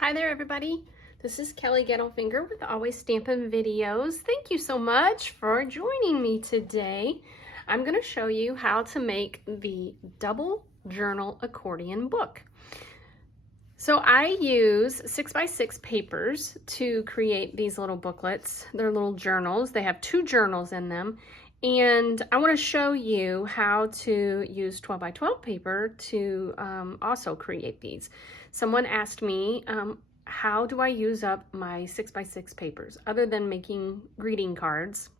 Hi there, everybody. This is Kelly Gettelfinger with Always Stampin' Videos. Thank you so much for joining me today. I'm going to show you how to make the double journal accordion book. So I use 6x6 papers to create these little booklets. They're little journals. They have 2 journals in them. And I want to show you how to use 12x12 paper to also create these. Someone asked me, how do I use up my 6x6 papers other than making greeting cards?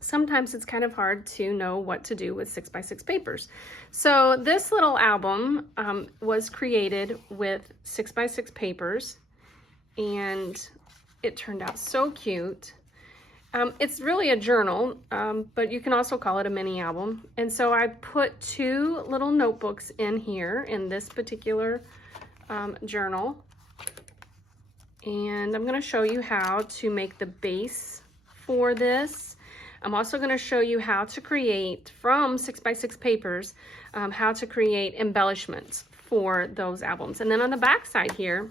Sometimes it's kind of hard to know what to do with 6x6 papers. So this little album was created with 6x6 papers, and it turned out so cute. It's really a journal, but you can also call it a mini album. And so I put 2 little notebooks in here in this particular journal. And I'm going to show you how to make the base for this. I'm also going to show you how to create from 6x6 papers, how to create embellishments for those albums. And then on the back side here,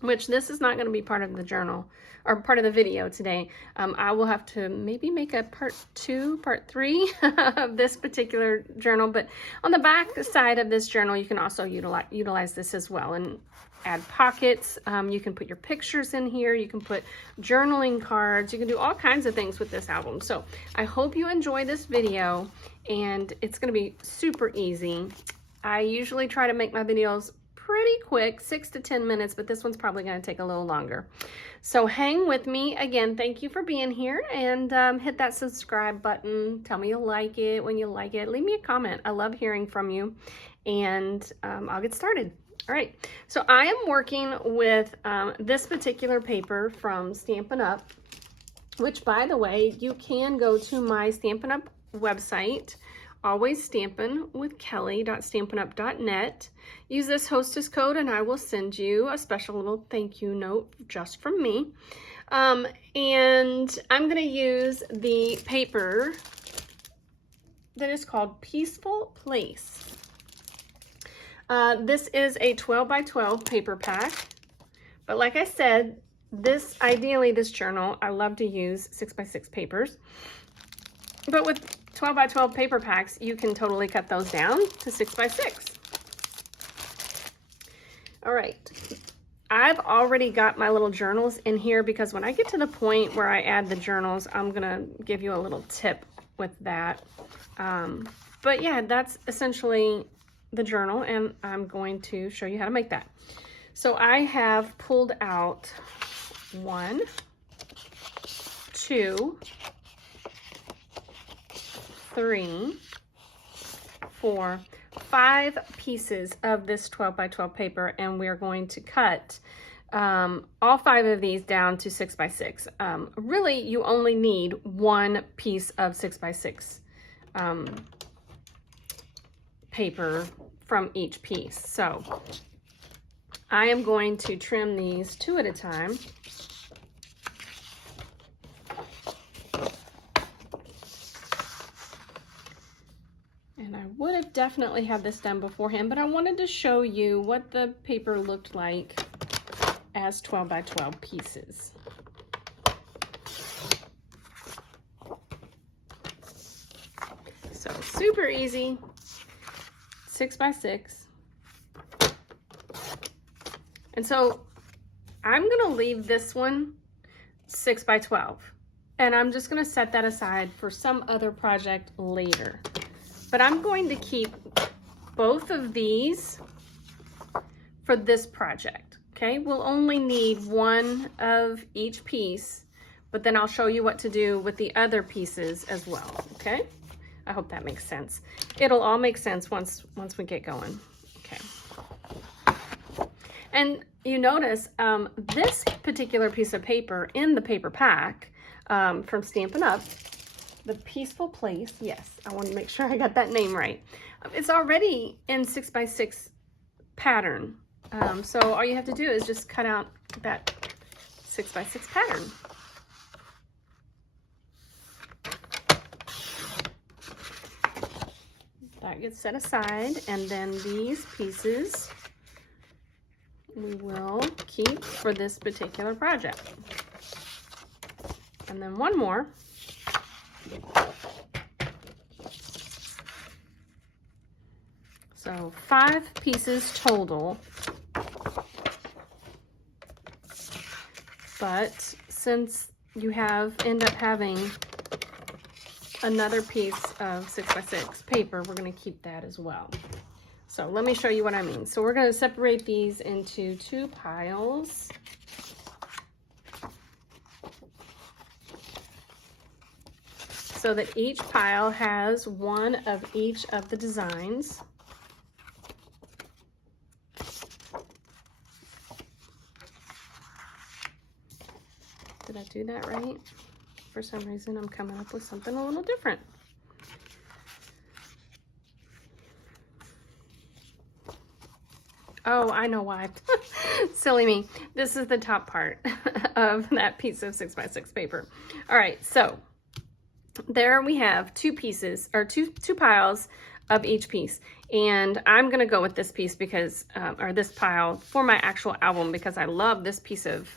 which this is not going to be part of the journal or part of the video today. I will have to maybe make a part 2, part 3 of this particular journal, but on the back side of this journal, you can also utilize this as well and add pockets. You can put your pictures in here. You can put journaling cards. You can do all kinds of things with this album. So I hope you enjoy this video, and it's going to be super easy. I usually try to make my videos pretty quick, 6 to 10 minutes, but this one's probably going to take a little longer. So hang with me. Again, thank you for being here, and hit that subscribe button. Tell me you like it. When you like it, leave me a comment. I love hearing from you, and I'll get started. All right, so I am working with this particular paper from Stampin' Up, which, by the way, you can go to my Stampin' Up website, Always Stampin' with Kelly.stampinup.net. Use this hostess code and I will send you a special little thank you note just from me. And I'm going to use the paper that is called Peaceful Place. This is a 12x12 paper pack, but like I said, ideally this journal, I love to use 6x6 papers, but with 12x12 paper packs, you can totally cut those down to 6x6. All right, I've already got my little journals in here because when I get to the point where I add the journals, I'm gonna give you a little tip with that. But yeah, that's essentially the journal, and I'm going to show you how to make that. So I have pulled out 1, 2, 3, 4, 5 pieces of this 12x12 paper, and we're going to cut all 5 of these down to 6x6. Really, you only need 1 piece of 6x6 paper from each piece. So I am going to trim these 2 at a time. And I would have definitely had this done beforehand, but I wanted to show you what the paper looked like as 12x12 pieces. So super easy, 6x6. And so I'm gonna leave this one 6x12, and I'm just gonna set that aside for some other project later. But I'm going to keep both of these for this project, okay? We'll only need 1 of each piece, but then I'll show you what to do with the other pieces as well, okay? I hope that makes sense. It'll all make sense once we get going, okay? And you notice this particular piece of paper in the paper pack from Stampin' Up, the Peaceful Place, yes, I want to make sure I got that name right. It's already in 6x6 pattern. So all you have to do is just cut out that 6x6 pattern. That gets set aside, and then these pieces we will keep for this particular project. And then one more. So 5 pieces total. But since you end up having another piece of 6x6 paper, we're going to keep that as well. So let me show you what I mean. So we're going to separate these into 2 piles. So that each pile has one of each of the designs. Did I do that right? For some reason, I'm coming up with something a little different. Oh, I know why. Silly me. This is the top part of that piece of 6x6 paper. All right, so there we have 2 pieces, or two piles of each piece. And I'm gonna go with this piece because, or this pile for my actual album, because I love this piece of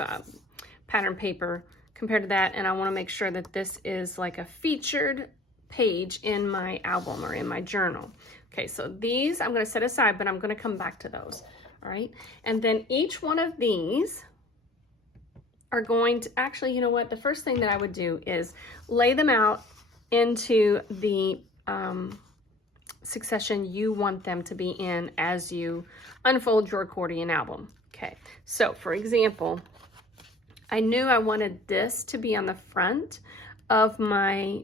pattern paper compared to that. And I wanna make sure that this is like a featured page in my album or in my journal. Okay, so these I'm gonna set aside, but I'm gonna come back to those. All right, and then each one of these are going to, actually, you know what? The first thing that I would do is lay them out into the succession you want them to be in as you unfold your accordion album. Okay, so for example, I knew I wanted this to be on the front of my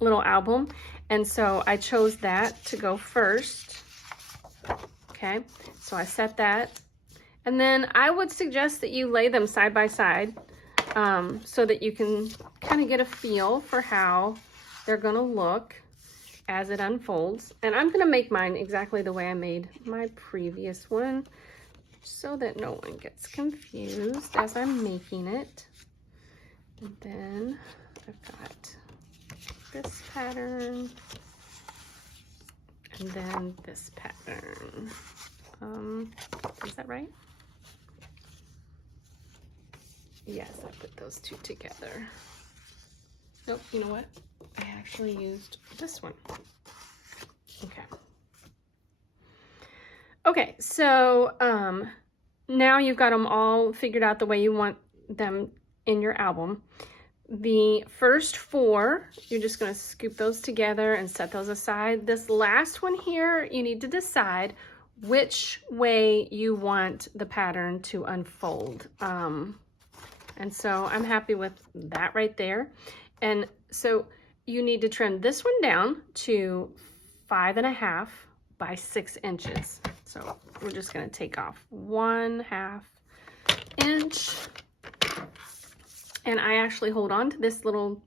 little album, and so I chose that to go first. Okay, so I set that, and then I would suggest that you lay them side by side so that you can kind of get a feel for how they're going to look as it unfolds. And I'm going to make mine exactly the way I made my previous one so that no one gets confused as I'm making it. And then I've got this pattern and then this pattern. Is that right? Yes, I put those 2 together. Nope, you know what? I actually used this one. Okay. Okay, so now you've got them all figured out the way you want them in your album. The first 4, you're just going to scoop those together and set those aside. This last one here, you need to decide which way you want the pattern to unfold. And so I'm happy with that right there. And so you need to trim this one down to 5.5 by 6 inches. So we're just going to take off 1/2 inch. And I actually hold on to this little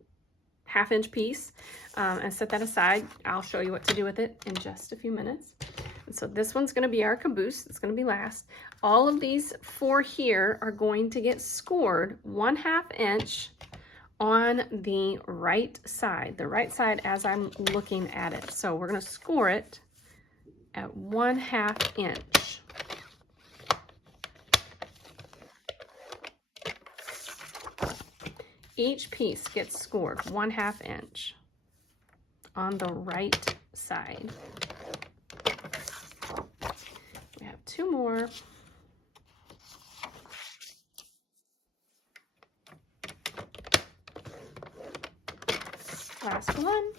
1/2 inch piece and set that aside. I'll show you what to do with it in just a few minutes. And so this one's going to be our caboose. It's going to be last. All of these 4 here are going to get scored 1/2 inch on the right side as I'm looking at it. So we're going to score it at 1/2 inch. Each piece gets scored 1/2 inch on the right side. We have 2 more. Last one.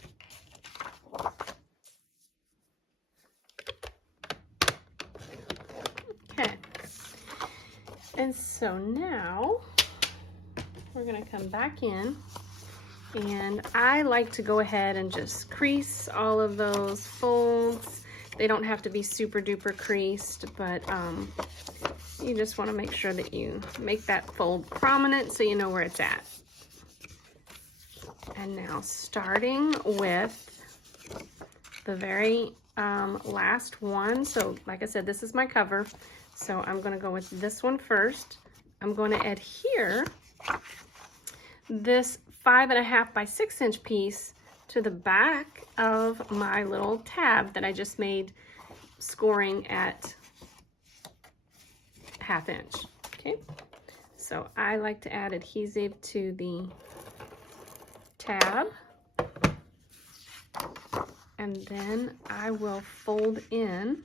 Okay. And so now we're going to come back in, and I like to go ahead and just crease all of those folds. They don't have to be super duper creased, but you just want to make sure that you make that fold prominent so you know where it's at. And now starting with the very last one. So like I said, this is my cover. So I'm going to go with this one first. I'm going to adhere this 5.5 by 6 inch piece to the back of my little tab that I just made, scoring at 1/2 inch. Okay, so I like to add adhesive to the tab. And then I will fold in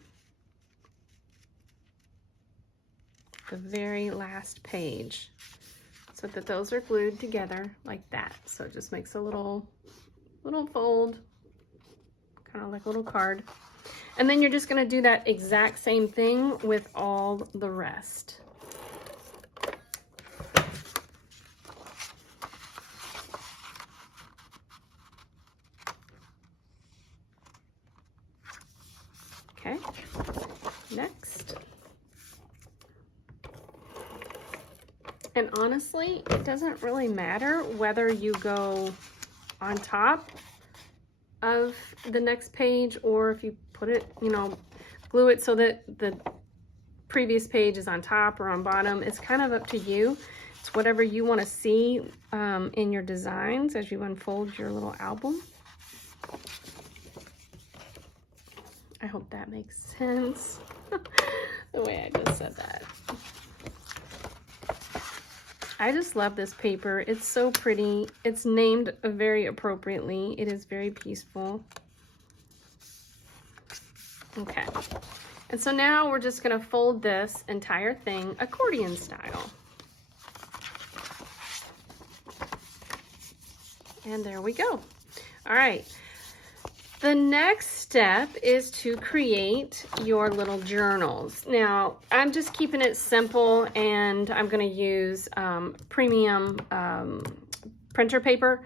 the very last page so that those are glued together like that. So it just makes a little fold, kind of like a little card. And then you're just going to do that exact same thing with all the rest. Okay, next. And honestly, it doesn't really matter whether you go on top of the next page or if you put it, you know, glue it so that the previous page is on top or on bottom. It's kind of up to you. It's whatever you want to see in your designs as you unfold your little album. I hope that makes sense, the way I just said that. I just love this paper. It's so pretty. It's named very appropriately. It is very peaceful. Okay. And so now we're just going to fold this entire thing accordion style. And there we go. All right. The next step is to create your little journals. Now, I'm just keeping it simple, and I'm going to use premium printer paper.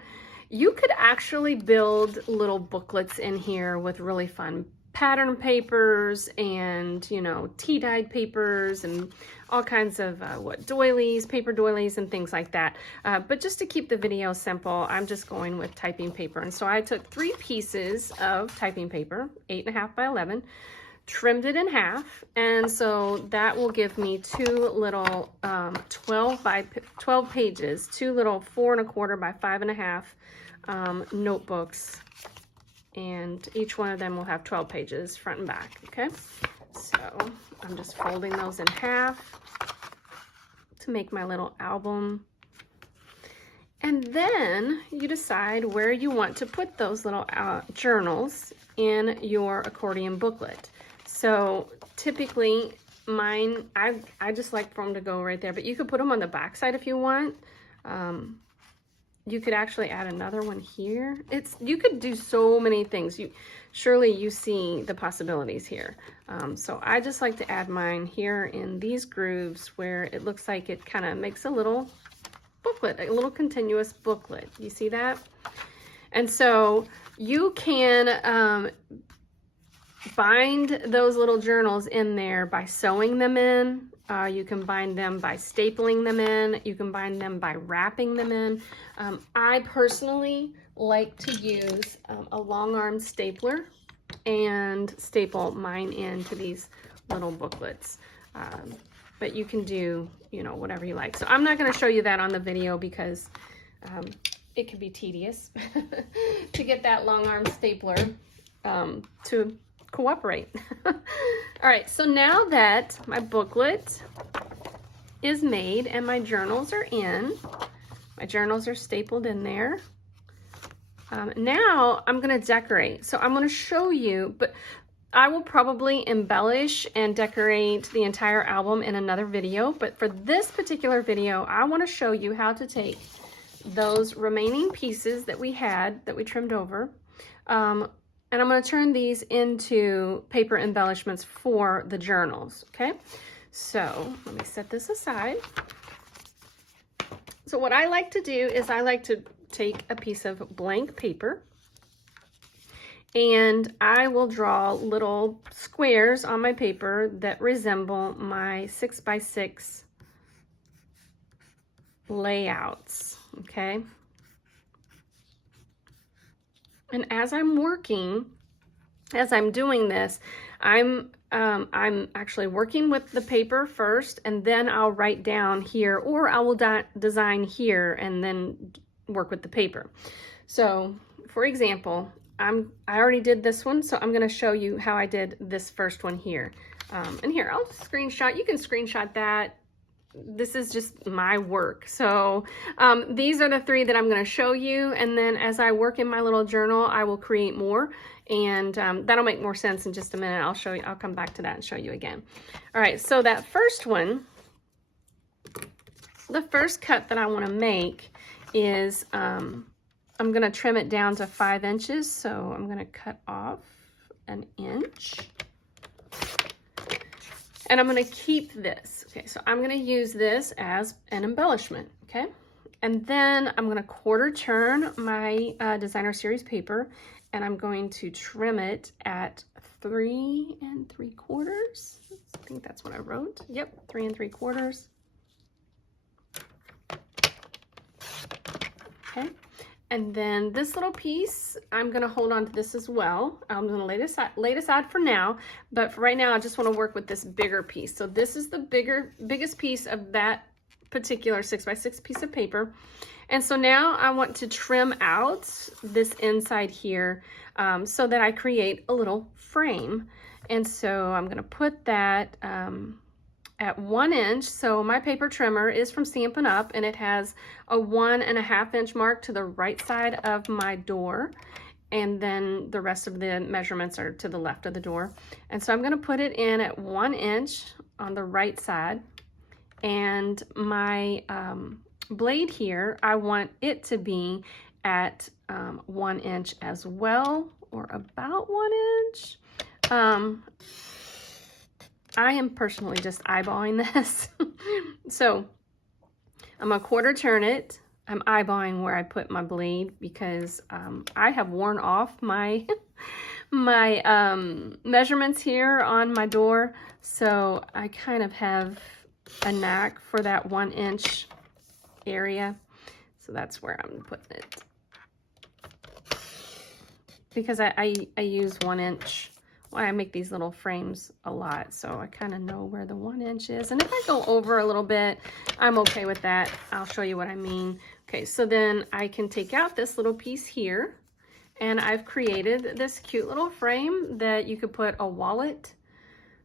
You could actually build little booklets in here with really fun pattern papers and, you know, tea-dyed papers and all kinds of doilies, paper doilies and things like that. But just to keep the video simple, I'm just going with typing paper. And so I took 3 pieces of typing paper, 8.5 by 11, trimmed it in half. And so that will give me 2 little 12 pages, 2 little 4.25 by 5.5 notebooks. And each one of them will have 12 pages front and back, okay? So I'm just folding those in half to make my little album. And then you decide where you want to put those little journals in your accordion booklet. So typically mine, I just like for them to go right there, but you could put them on the back side if you want. You could actually add another one here. You could do so many things. Surely you see the possibilities here. So I just like to add mine here in these grooves where it looks like it kind of makes a little booklet, a little continuous booklet. You see that? And so you can bind those little journals in there by sewing them in. You can bind them by stapling them in. You can bind them by wrapping them in. I personally like to use a long arm stapler and staple mine into these little booklets. But you can do, you know, whatever you like. So I'm not going to show you that on the video because it could be tedious to get that long arm stapler to cooperate. All right, so now that my booklet is made and my journals are in, my journals are stapled in there. Now I'm going to decorate. So I'm going to show you, but I will probably embellish and decorate the entire album in another video. But for this particular video, I want to show you how to take those remaining pieces that we had, that we trimmed over, and I'm going to turn these into paper embellishments for the journals, okay? So let me set this aside. So what I like to do is I like to take a piece of blank paper and I will draw little squares on my paper that resemble my 6x6 layouts, okay? And as I'm working, as I'm doing this, I'm actually working with the paper first, and then I'll write down here, or I will design here and then work with the paper. So, for example, I already did this one, so I'm going to show you how I did this first one here. And here, I'll screenshot. You can screenshot that. this is just my work. So these are the 3 that I'm going to show you, and then as I work in my little journal, I will create more, and that'll make more sense in just a minute. I'll show you. I'll come back to that and show you again. All right, so that first one, the first cut that I want to make is I'm going to trim it down to 5 inches. So I'm going to cut off an inch. And I'm going to keep this. Okay, so I'm going to use this as an embellishment, okay? And then I'm going to quarter turn my designer series paper, and I'm going to trim it at 3 3/4. I think that's what I wrote. Yep, 3 3/4. Okay, and then this little piece, I'm going to hold on to this as well. I'm going to lay it aside for now, but for right now, I just want to work with this bigger piece. So this is the biggest piece of that particular 6x6 piece of paper. And so now I want to trim out this inside here so that I create a little frame. And so I'm going to put that at 1 inch. So my paper trimmer is from Stampin' Up, and it has a 1.5 inch mark to the right side of my door, and then the rest of the measurements are to the left of the door. And so I'm going to put it in at 1 inch on the right side, and my blade here, I want it to be at 1 inch as well, or about 1 inch. I am personally just eyeballing this. So I'm gonna quarter turn it. I'm eyeballing where I put my blade because I have worn off my measurements here on my door. So I kind of have a knack for that 1 inch area. So that's where I'm putting it. Because I use 1 inch. Well, I make these little frames a lot, so I kind of know where the 1 inch is. And if I go over a little bit, I'm okay with that. I'll show you what I mean. Okay, so then I can take out this little piece here, and I've created this cute little frame that you could put a wallet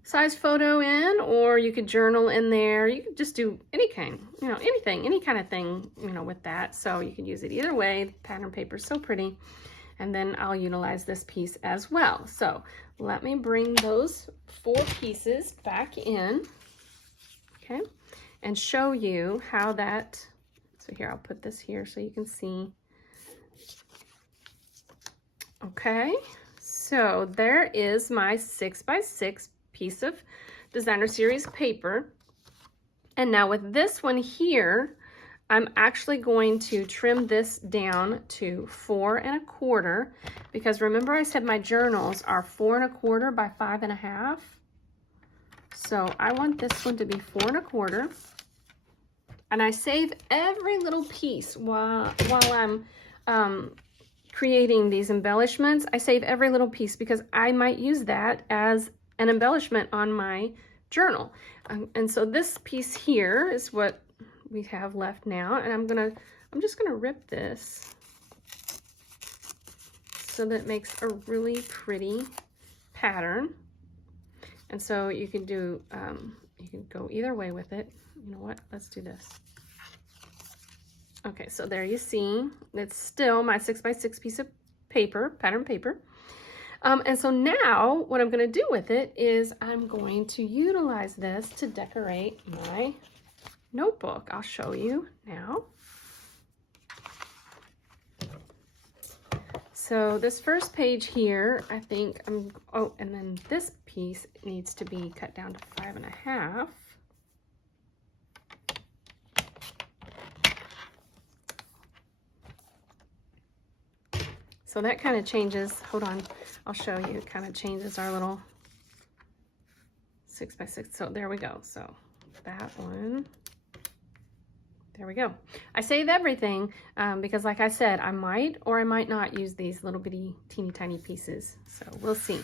size photo in, or you could journal in there. You could just do any kind, anything, any kind of thing, with that. So you can use it either way. The pattern paper is so pretty. And then I'll utilize this piece as well. So let me bring those 4 pieces back in, okay, and show you how that, so here, I'll put this here so you can see. Okay, so there is my 6x6 piece of designer series paper. And now with this one here, I'm actually going to trim this down to 4 1/4, because remember I said my journals are 4 1/4 by 5 1/2. So I want this one to be 4 1/4. And I save every little piece while I'm creating these embellishments. I save every little piece because I might use that as an embellishment on my journal. And so this piece here is what we have left now, and I'm just gonna rip this so that it makes a really pretty pattern. And so you can do you can go either way with it. You know what, let's do this. Okay, so there you see it's still my 6x6 piece of paper, pattern paper. And so now what I'm going to do with it is I'm going to utilize this to decorate my notebook. I'll show you now. So this first page here, I think oh, and then this piece needs to be cut down to 5 1/2. So that kind of changes, hold on, I'll show you, it kind of changes our little 6x6. So there we go. So that one, there we go. I save everything because like I said, I might or I might not use these little bitty teeny tiny pieces. So we'll see.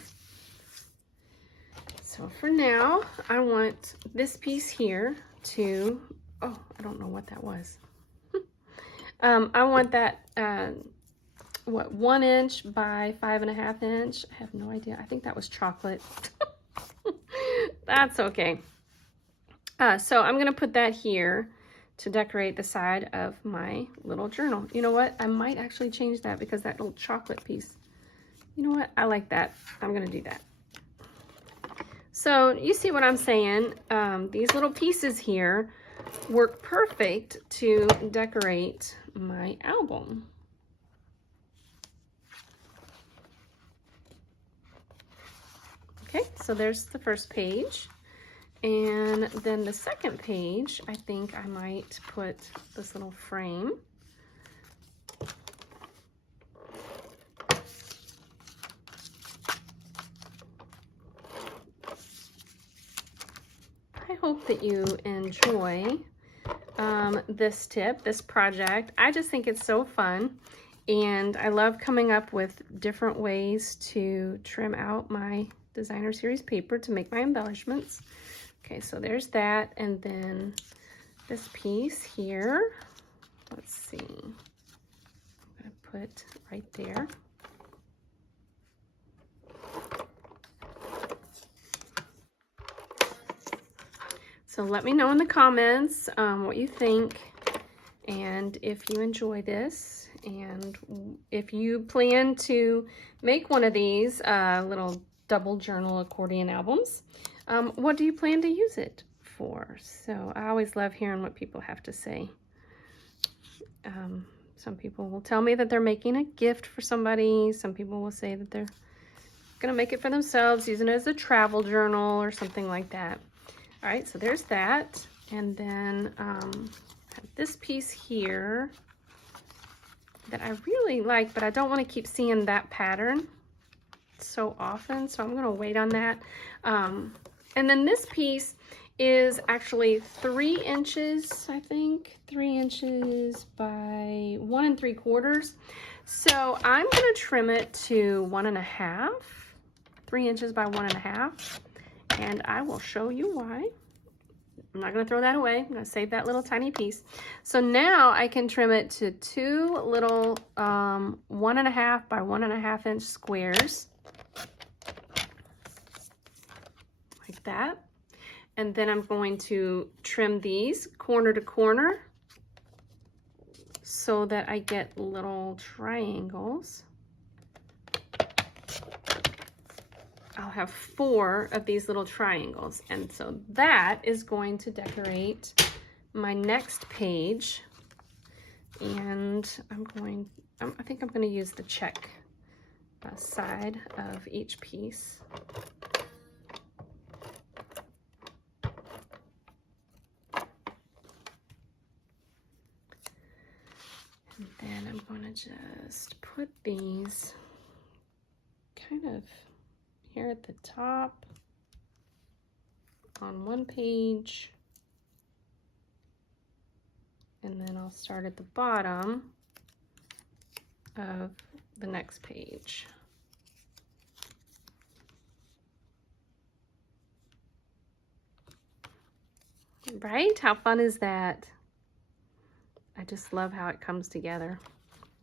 So for now, I want this piece here to, oh, I don't know what that was. I want that, what, 1 inch by 5 1/2 inch. I have no idea. I think that was chocolate. That's okay. So I'm gonna put that here to decorate the side of my little journal. You know what? I might actually change that because that little chocolate piece, you know what? I like that. I'm gonna do that. So you see what I'm saying? These little pieces here work perfect to decorate my album. Okay, so there's the first page. And then the second page, I think I might put this little frame. I hope that you enjoy this tip, this project. I just think it's so fun, and I love coming up with different ways to trim out my designer series paper to make my embellishments. Okay, so there's that, and then this piece here, let's see, I'm gonna put right there. So let me know in the comments what you think, and if you enjoy this, and if you plan to make one of these little double journal accordion albums, what do you plan to use it for? So I always love hearing what people have to say. Some people will tell me that they're making a gift for somebody. Some people will say that they're gonna make it for themselves, using it as a travel journal or something like that. All right, so there's that. And then I have this piece here that I really like, but I don't want to keep seeing that pattern so often, so I'm going to wait on that. And then this piece is actually 3 inches, I think, 3 inches by 1 3/4. So I'm going to trim it to 1 1/2, 3 inches by 1 1/2. And I will show you why. I'm not going to throw that away. I'm going to save that little tiny piece. So now I can trim it to 2 little 1 1/2 by 1 1/2 inch squares. Like that. And then I'm going to trim these corner to corner so that I get little triangles. I'll have 4 of these little triangles, and so that is going to decorate my next page. And I think I'm going to use the check side of each piece. And then I'm going to just put these kind of here at the top on one page, and then I'll start at the bottom of the next page. Right? How fun is that? I just love how it comes together.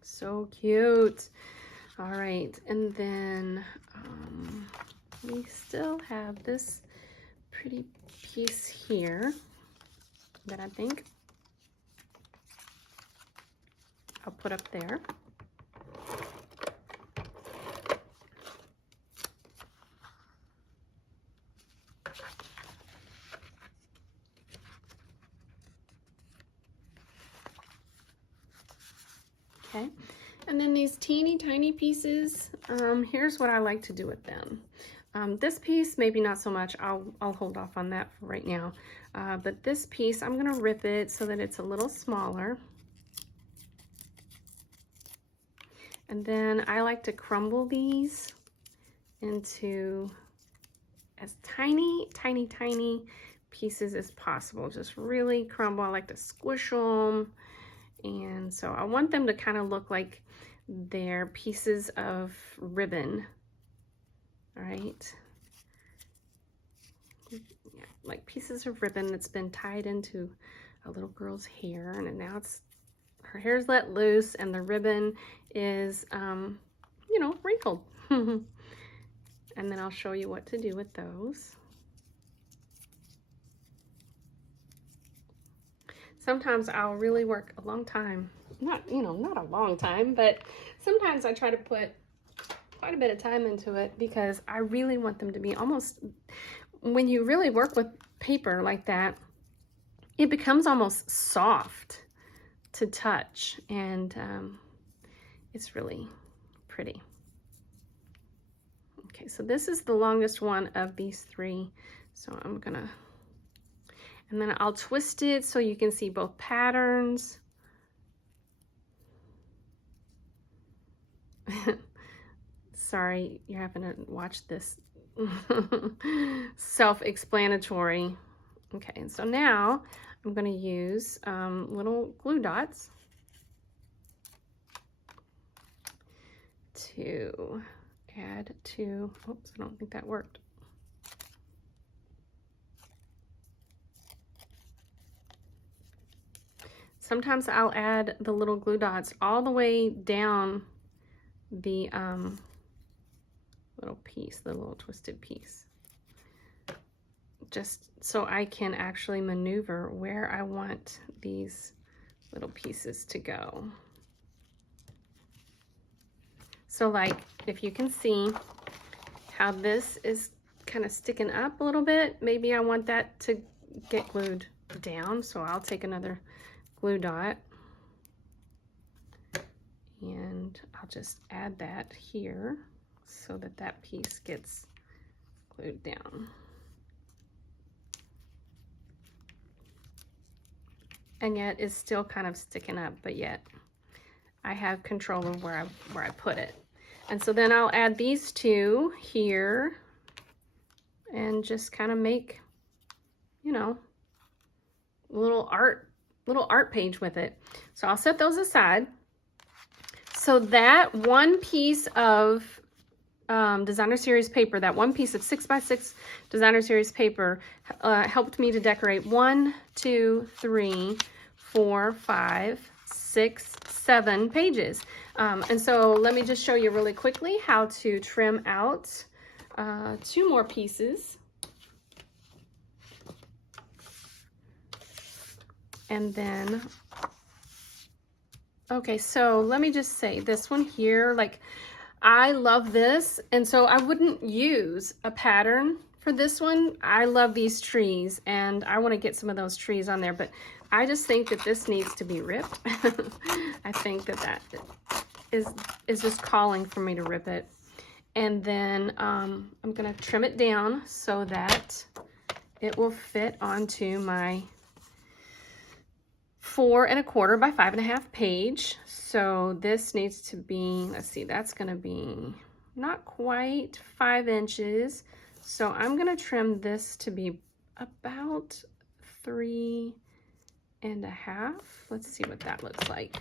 So cute. All right, and then we still have this pretty piece here that I think I'll put up there. Okay, and then these teeny tiny pieces, here's what I like to do with them. This piece, maybe not so much. I'll hold off on that for right now. But this piece, I'm gonna rip it so that it's a little smaller. And then I like to crumble these into as tiny, tiny, tiny pieces as possible. Just really crumble. I like to squish them. And so I want them to kind of look like they're pieces of ribbon. All right. Yeah, like pieces of ribbon that's been tied into a little girl's hair, and now her hair's let loose and the ribbon is, you know, wrinkled. And then I'll show you what to do with those. Sometimes I'll really work a long time. Not, you know, not a long time, but sometimes I try to put quite a bit of time into it because I really want them to be almost, when you really work with paper like that, it becomes almost soft to touch, and it's really pretty. Okay, so this is the longest one of these three. So I'm gonna, and then I'll twist it so you can see both patterns. Sorry, you're having to watch this. Self-explanatory. Okay, and so now I'm gonna use little glue dots to add to, oops, I don't think that worked. Sometimes I'll add the little glue dots all the way down the little piece, the little twisted piece, just so I can actually maneuver where I want these little pieces to go. So like, if you can see how this is kind of sticking up a little bit, maybe I want that to get glued down, so I'll take another glue dot and I'll just add that here so that that piece gets glued down. And yet it's still kind of sticking up, but yet I have control of where I put it. And so then I'll add these two here and just kind of make, you know, little art page with it. So I'll set those aside. So that one piece of designer series paper, that one piece of 6x6 designer series paper helped me to decorate 1, 2, 3, 4, 5, 6, 7 pages. And so let me just show you really quickly how to trim out 2 more pieces. And then, okay, so let me just say this one here, like, I love this, and so I wouldn't use a pattern for this one. I love these trees, and I want to get some of those trees on there, but I just think that this needs to be ripped. I think that that is just calling for me to rip it. And then I'm going to trim it down so that it will fit onto my 4 1/4 by 5 1/2 page. So this needs to be, let's see, that's going to be not quite 5 inches. So I'm going to trim this to be about 3 1/2. Let's see what that looks like.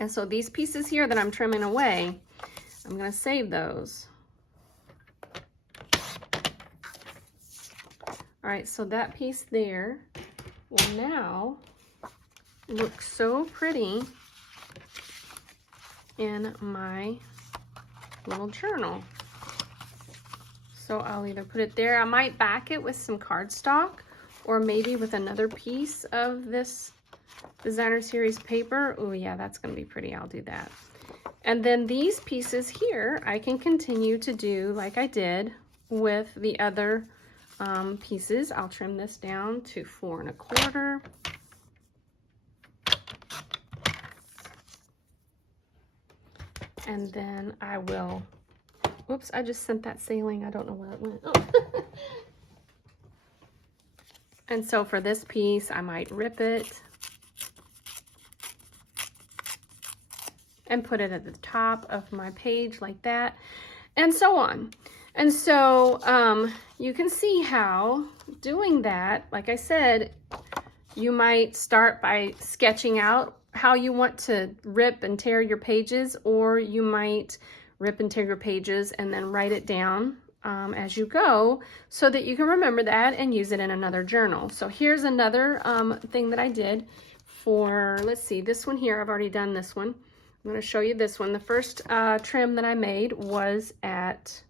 And so these pieces here that I'm trimming away, I'm going to save those. All right, so that piece there will now look so pretty in my little journal. So I'll either put it there, I might back it with some cardstock, or maybe with another piece of this designer series paper. Oh yeah, that's gonna be pretty, I'll do that. And then these pieces here, I can continue to do like I did with the other pieces. I'll trim this down to 4 1/4. And then I will, whoops, I just sent that sailing. I don't know where it went. Oh. And so for this piece, I might rip it and put it at the top of my page like that, and so on. And so you can see how doing that, like I said, you might start by sketching out how you want to rip and tear your pages, or you might rip and tear your pages and then write it down as you go so that you can remember that and use it in another journal. So here's another thing that I did for, let's see, this one here, I've already done this one. I'm going to show you this one. The first trim that I made was at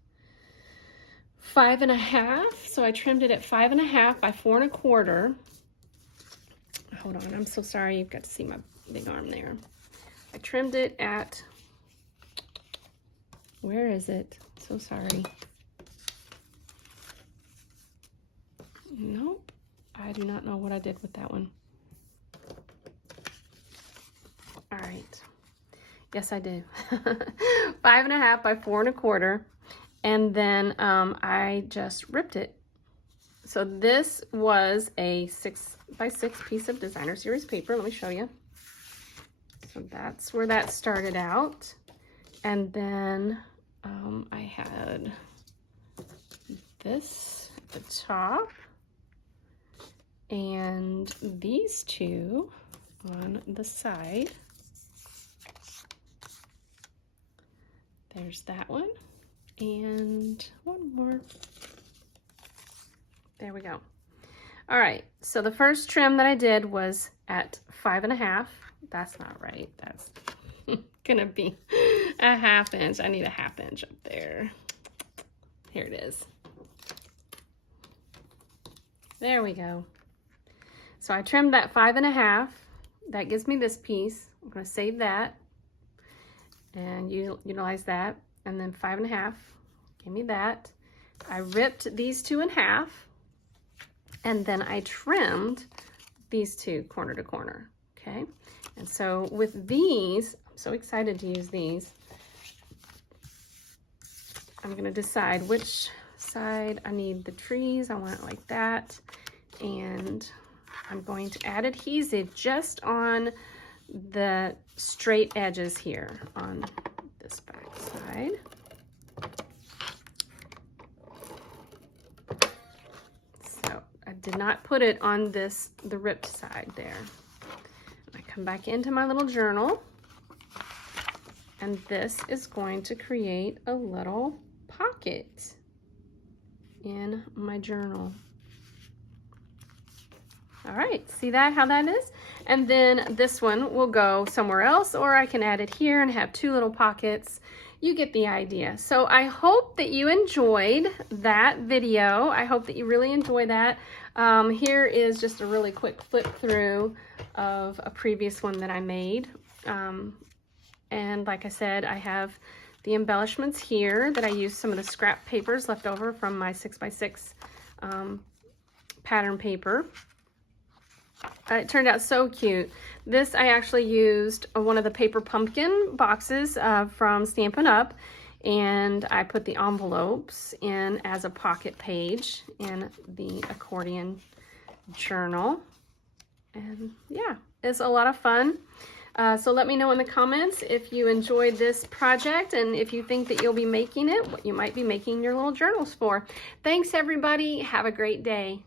5 1/2. So I trimmed it at 5 1/2 by 4 1/4. hold on, I'm so sorry, you've got to see my big arm there. I trimmed it at, where is it? So sorry. Nope, I do not know what I did with that one. All right, yes I do. 5.5 by 4 1/4, and then I just ripped it. So this was a 6 by 6 piece of designer series paper. Let me show you. So that's where that started out. And then I had this at the top and these two on the side. There's that one and one more. There we go. All right, so the first trim that I did was at 5.5. That's not right. That's gonna be a 1/2 inch. I need a 1/2 inch up there. Here it is. There we go. So I trimmed that 5.5. That gives me this piece. I'm gonna save that and utilize that. And then 5.5, give me that. I ripped these two in half. And then I trimmed these two corner to corner, okay? And so with these, I'm so excited to use these. I'm gonna decide which side I need the trees. I want it like that. And I'm going to add adhesive just on the straight edges here on this back side. Did not put it on the ripped side there. I come back into my little journal, and this is going to create a little pocket in my journal. All right, see that, how that is? And then this one will go somewhere else, or I can add it here and have 2 little pockets. You get the idea. So I hope that you enjoyed that video. I hope that you really enjoy that. Here is just a really quick flip through of a previous one that I made. And like I said, I have the embellishments here that I used some of the scrap papers left over from my 6 by 6 pattern paper. It turned out so cute. This I actually used one of the paper pumpkin boxes from Stampin' Up, and I put the envelopes in as a pocket page in the accordion journal. And yeah, it's a lot of fun. So let me know in the comments if you enjoyed this project and if you think that you'll be making it, what you might be making your little journals for. Thanks everybody. Have a great day.